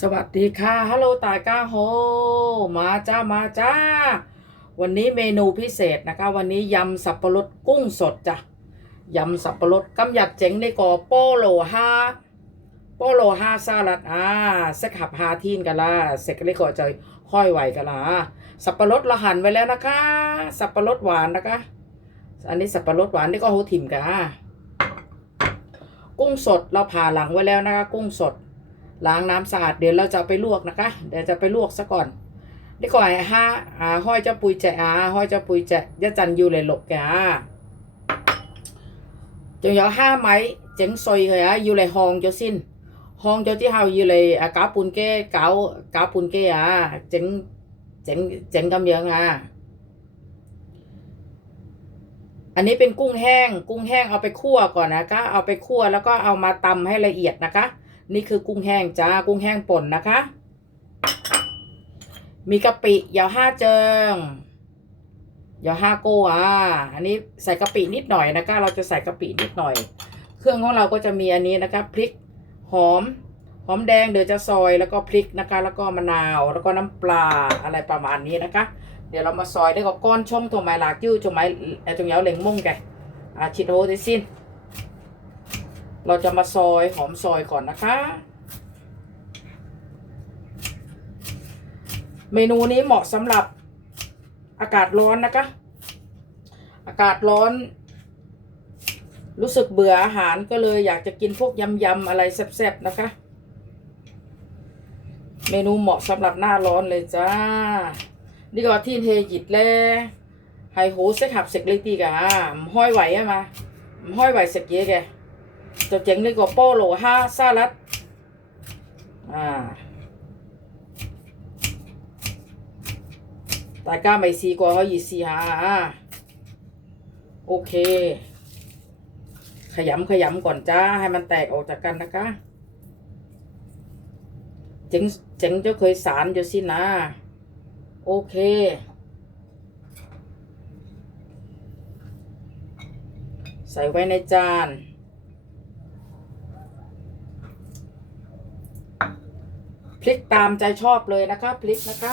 สวัสดีค่ะฮัลโหลตายก้าโฮมาจ้ามาจ้า วันนี้เมนูพิเศษนะคะ วันนี้ยำสับปะรดกุ้งสดจ้ะยำสับปะรดกำหยัดเจ๋งในก่อโปโลฮาโปโลฮาซาลัดอ่าเซกับฮาทีนกันละเซกเลยก่อจะห้อยไหวกันละสับปะรดเราหั่นไว้แล้วนะคะ สับปะรดหวานนะคะ อันนี้สับปะรดหวานนี่ก็โฮทิมกันกุ้งสดเราผ่าหลังไว้แล้วนะคะ กุ้งสด ล้างน้ำสะอาดเดี๋ยวเราจะไปลวกนะคะ เดี๋ยวจะไปลวกซะก่อนนี่ก่อนฮะอาห้อยเจ้าปุยแจอาห้อยเจ้าปุยแจยะจันยูเลยหลกแกอาจงยาวห้าไม้เจ๋งซอยเหยอยู่เลยหองเจ้าสิ้นหองเจ้าที่เฮาอยู่เลยอากาปูนเก้เกาเกาปูนเก้อาเจ๋งเจ๋งเจ๋งกำเยังอาอันนี้เป็นกุ้งแห้ง กุ้งแห้งเอาไปคั่วก่อนนะคะ เอาไปคั่วแล้วก็เอามาตำให้ละเอียดนะคะ นี่คือกุ้งแห้งจ้า กุ้งแห้งป่นนะคะ มีกะปิยาวห้าเจิงยาวห้าโกอะอันนี้ใส่กะปินิดหน่อยนะคะ เราจะใส่กะปินิดหน่อย เครื่องของเราก็จะมีอันนี้นะคะ พริก หอม หอมแดงเดี๋ยวจะซอยแล้วก็พริกนะคะ แล้วก็มะนาว แล้วก็น้ำปลาอะไรประมาณนี้นะคะ เดี๋ยวเรามาซอยได้ก็ก้อนช่องตัวไม้หลากจิ้วตัวไม้เอ่อตรงเหยาเหล่งม่งแกอะชิดโฮดิซิน เราจะมาซอยหอมซอยก่อนนะคะ เมนูนี้เหมาะสำหรับอากาศร้อนนะคะ อากาศร้อน รู้สึกเบื่ออาหารก็เลยอยากจะกินพวกยำๆอะไรแซ่บๆนะคะ เมนูเหมาะสำหรับหน้าร้อนเลยจ้า นี่ก็ที่เทหยิดเลยไฮโฮเซ็กหับเซ็กเลยตีกะมห้อยไหวอะมามห้อยไหวเซ็กเยอะแก จะเจ๋งเลยกว่าโปโลห้าซาลัดอ่าตาก้าไม่ซีกว่าเขาอีซีฮาโอเค ขยำขยำก่อนจ้า ให้มันแตกออกจากกันนะคะ เจ๋งเจ๋งจะเคยสารอยู่สินะ โอเคใส่ไว้ในจาน พลิกตามใจชอบเลยนะคะพลิกนะคะ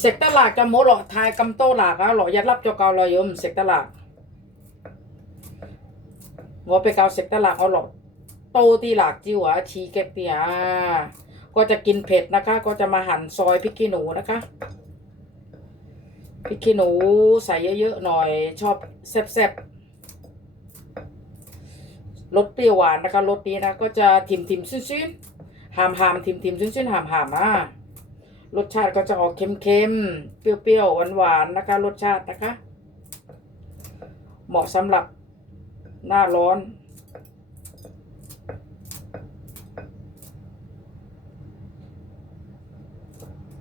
เสกตลาดจะโมหลอทายกำโตหลากอะหลอยัดรับจอเกาลอยยมเสกตลาดงัวไปเกาเสกตลาดเอาหลอโตตีหลากจิ๋วอะทีเก็บเปียก็จะกินเผ็ดนะคะ ก็จะมาหั่นซอยพริกขี้หนูนะคะพริกขี้หนูใส่เยอะๆหน่อยชอบแซ่บๆรสเปรี้ยวหวานนะคะรสนี้นะก็จะทิมๆซึ้นๆ หามหามทิมทิมซึ้นซึ้นหามหามอะรสชาติก็จะออกเค็มเค็มๆเปรี้ยวๆหวานหวานๆนะคะ รสชาตินะคะ เหมาะสำหรับหน้าร้อน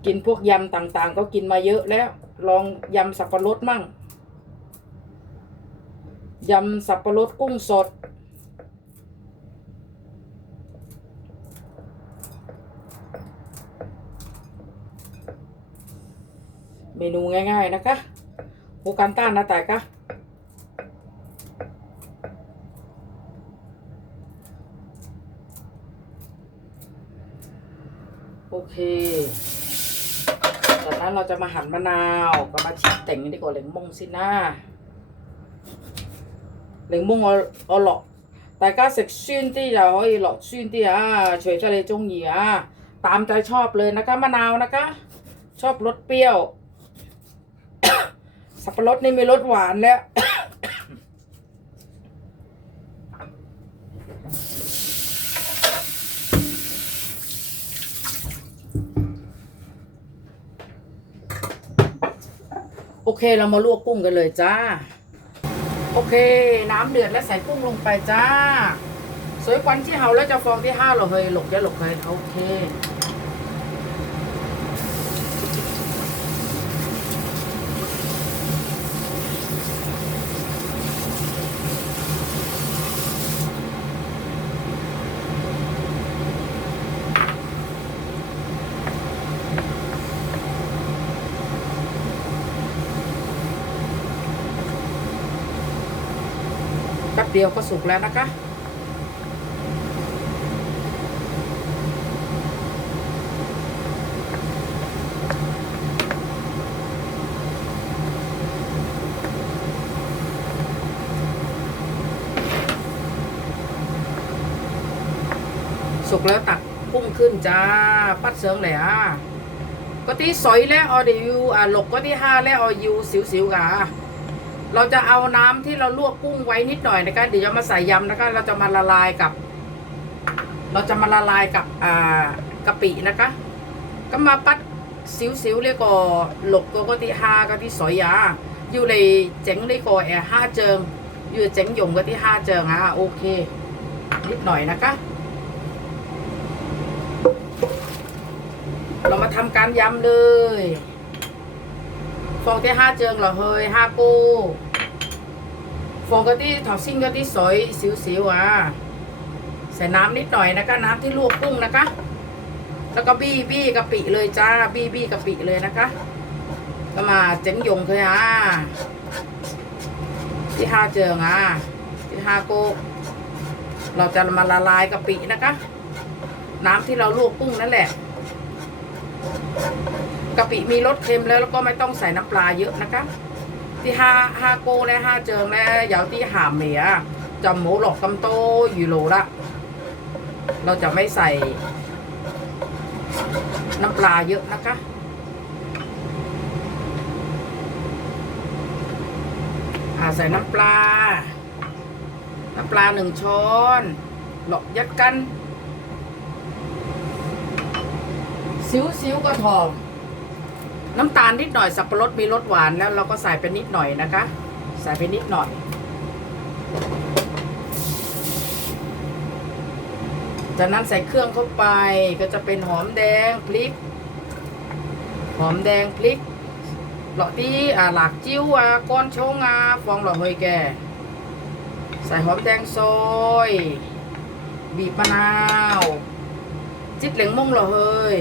กินพวกยำต่างๆ ก็กินมาเยอะแล้ว ลองยำสับปะรดมั่ง ยำสับปะรดกุ้งสด นูง่าย ๆ นะคะหูกันต้านนะแต่ก็โอเค จากนั้นเราจะมาหั่นมะนาวก็มาชิดแต่งดีกว่าเหลืองมงสินะเหลืองมงเอาเอาหลอแต่ก็เสกชื่นที่จะเอาหลอกชื่นที่อะเฉยเฉลยจงเหยียตามใจชอบเลยนะคะมะนาวนะคะ ชอบรสเปรี้ยว สับปะรดนี่มีรสหวานแล้ว โอเคเรามาลวกกุ้งกันเลยจ้า โอเค น้ำเดือดแล้วใส่กุ้งลงไปจ้า สวยควันที่เฮาแล้วจะฟองที่ห้าเราเฮยหลกเยะหลกเฮยโอเค แป๊บเดียวก็สุกแล้วนะคะ สุกแล้วตักพุ่งขึ้นจ้า ปัดเสริงเลยอะก็ที่สอยแล้วออเดียวอะหลกก็ที่ห้าแล้วออยูสิวๆกะ เราจะเอาน้ำที่เราลวกกุ้งไว้นิดหน่อยนะคะเดี๋ยวจะมาใส่ยำนะคะ เราจะมาละลายกับ เราจะมาละลายกับอ่ากะปินะคะ ก็มาปัดสิวๆเลยก็หลกก็ก็ที่ห้าก็ที่สอยอะอยู่ในเจ๋งเลยก็แอร์ห้าเจิง อยู่เจ๋งหยงก็ที่ห้าเจิงอะโอเค นิดหน่อยนะคะ เรามาทำการยำเลย ฟองที่ห้าเจิงเหรอเฮ้ยห้ากูฟองก็ที่ถอดซิ่งก็ที่สอยสิวๆอะใส่น้ำนิดหน่อยนะคะ น้ำที่ลวกกุ้งนะคะ แล้วก็บี้บี้กะปิเลยจ้า บี้บี้กะปิเลยนะคะ ก็มาเจ๋งยงเคยอะที่ห้าเจิงอะที่ห้ากูเราจะมาละลายกะปินะคะ น้ำที่เราลวกกุ้งนั่นแหละ กะปิมีรสเค็มแล้วแล้วก็ไม่ต้องใส่น้ำปลาเยอะนะคะที่ห้าห้าโกและห้าเจิงและเหยาวที่หามเหมียจำหมูหลอกกำโตอยู่โลละเราจะไม่ใส่ น้ำปลาเยอะนะคะอาใส่น้ำปลา น้ำปลาหนึ่งช้อนหลอกยัดกัน ซิวซิวก็ทอง น้ำตาลนิดหน่อยสับปะรดมีรสหวานแล้วเราก็ใส่ไปนิดหน่อยนะคะ ใส่ไปนิดหน่อย จากนั้นใส่เครื่องเข้าไปก็จะเป็นหอมแดงพริก หอมแดงพริกหลาะที่อ่าหลากจิ้วอะก้อนโชงอะฟองหลาะเฮยแกใส่หอมแดงซอยบีบมะนาว จิตเหลงม่งหรอเฮย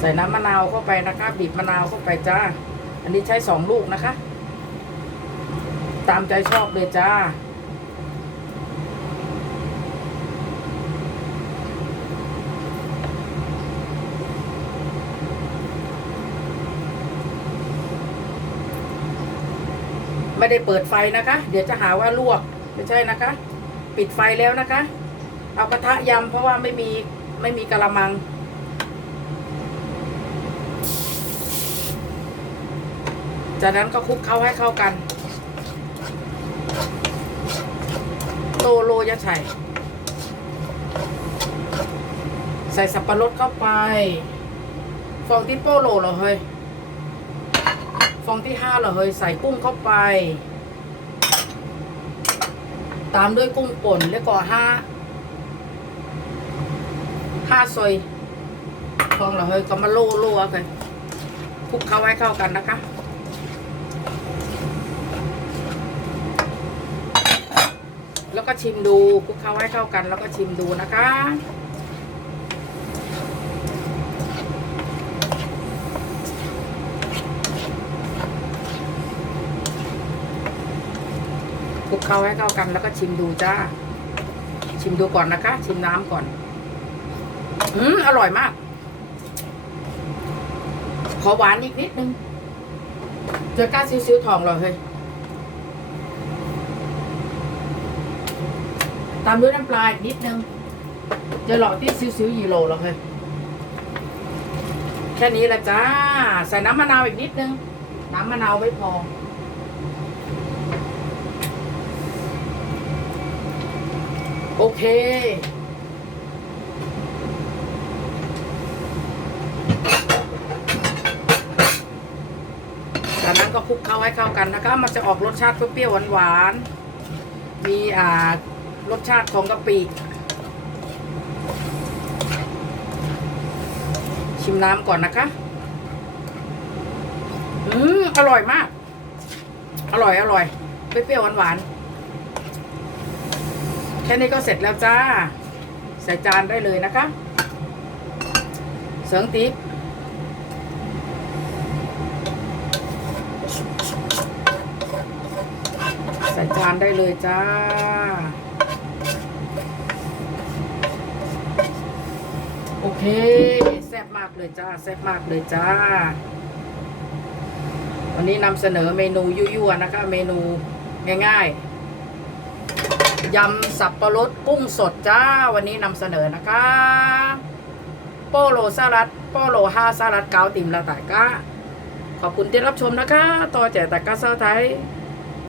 ใส่น้ำมะนาวเข้าไปนะคะ บีบมะนาวเข้าไปจ้า อันนี้ใช้สองลูกนะคะ ตามใจชอบเลยจ้า ไม่ได้เปิดไฟนะคะ เดี๋ยวจะหาว่าลวกไม่ใช่นะคะ ปิดไฟแล้วนะคะ เอากระทะยำเพราะว่าไม่มีไม่มีกระมัง จากนั้นก็คลุกเข้าให้เข้ากัน โตโลยะไชใส่สับปะรดเข้าไป ฟองที่โปโลเหรอเฮ้ย ฟองที่ห้าเหรอเฮ้ย ใส่กุ้งเข้าไป ตามด้วยกุ้งป่นแล้วก็ห้า ห้าซอยฟองเหรอเฮ้ย ก็มาโลโลเอาไปคลุกเข้าให้เข้ากันนะคะ แล้ว ก็ชิมดูคลุกเข้าให้เข้ากัน แล้วก็ชิมดูนะคะ คลุกเข้าให้เข้ากัน แล้วก็ชิมดูจ้า ชิมดูก่อนนะคะ ชิมน้ำก่อน อืม อร่อยมาก ขอหวานอีกนิดนึงเจอก้าซิวๆทองเหรอเฮ้ย ตามด้วยน้ำปลาอีกนิดนึง จะหลอกที่ซิ้วๆยีโรเรอเฮ้ยแค่นี้ละจ้า ใส่น้ำมะนาวอีกนิดนึง น้ำมะนาวไม่พอ โอเคจากนั้นก็คลุกเข้าให้เข้ากันนะคะ มันจะออกรสชาติเปรี้ยวหวานๆ มีอ่า รสชาติของกะปิชิมน้ำก่อนนะคะ อืม อร่อยมาก อร่อย อร่อย เปรี้ยวๆหวาน แค่นี้ก็เสร็จแล้วจ้า ใส่จานได้เลยนะคะ เสริงติ๊บใส่จานได้เลยจ้า โอเค แซ่บมากเลยจ้า แซ่บมากเลยจ้า วันนี้นำเสนอเมนูยั่วๆนะคะ เมนูง่ายๆ ยำสับปะรดกุ้งสดจ้า วันนี้นำเสนอนะคะ โปโลสลัด โปโลฮาสลัดเกาติมละตากะขอบคุณที่รับชมนะคะ ต่อแจกตากะเซาไทย